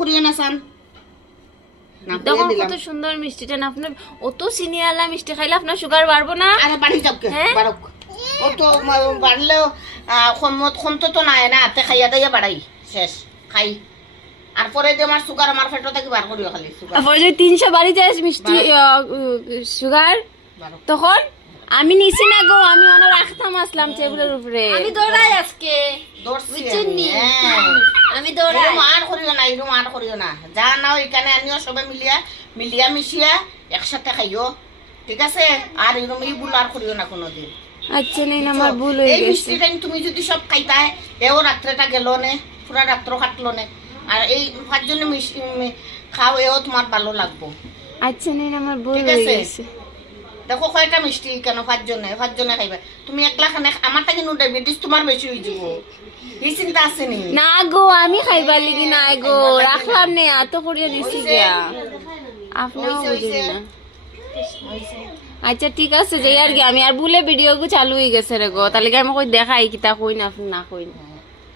করিও না সান না দেখো কইয়া দিলাম কত সুন্দর মিষ্টিটা না, আপনার অত চিনি আলা মিষ্টি খাইলে আপনার সুগার বাড়বো না? আরে বাড়ি যাও কে হ্যাঁ? বাড়ক ও তো বাড়লেও ক্ষমতা তো নাই না, হাতে খাইয়া দাইয়া বাড়াই শেষ খাই আর পরে দিয়ে আমার সুগার আমার পেটও থেকে বার করিও খালি সুগার তারপরে যদি 300 বাড়ি যায় মিষ্টি সুগার, বাড়ক তখন আমি নিছি না গো, আমি অন রাখতাম আসলাম টেবিলের উপরে। আমি দৌড়াই আজকে, দৌড়ছি বুঝছেন আমি, নি? হ্যাঁ। আমি দৌড়াই। এরকম আর করিও না, এরকম আর করিও না, যা নাও এখানে আনিও সবে মিলিয়া মিশিয়া একসাথে খাইও, ঠিক আছে? আর এরকম এইগুলো আর করিও না কোনোদিন। আচ্ছা নেই আমার ভুল হয়ে এই গেছে। মিষ্টিটা তুমি যদি সব খাইতা, এও রাত্রেটা গেল নে, পুরা রাত্র কাটলো নে, আর এই 5 জনে মিষ্টি খাও, এও তোমার ভালো লাগবো, আচ্ছা নেই আমার ভুল ঠিক হয়ে আছে? গেছে। দেখো কয়টা মিষ্টি কেন 5 জনে খাইবা, তুমি একলা খানে আমারটা কিন্তু ডায়াবেটিস তোমার বেশি হয়ে যাব, এই চিন্তা আছে নি? না গো আমি খাইবার লাগি না গো, রাখলাম নে এত করিয়া দিছি গিয়া, আপনিও বুঝুন না। আচ্ছা ঠিক আছে যাই আর কি, আমি আর ভুলে ভিডিও চালু হয়ে গেছে রে গো, তাহলে কি আমি কই দেখাই কিতা কই না আপনি না কই না।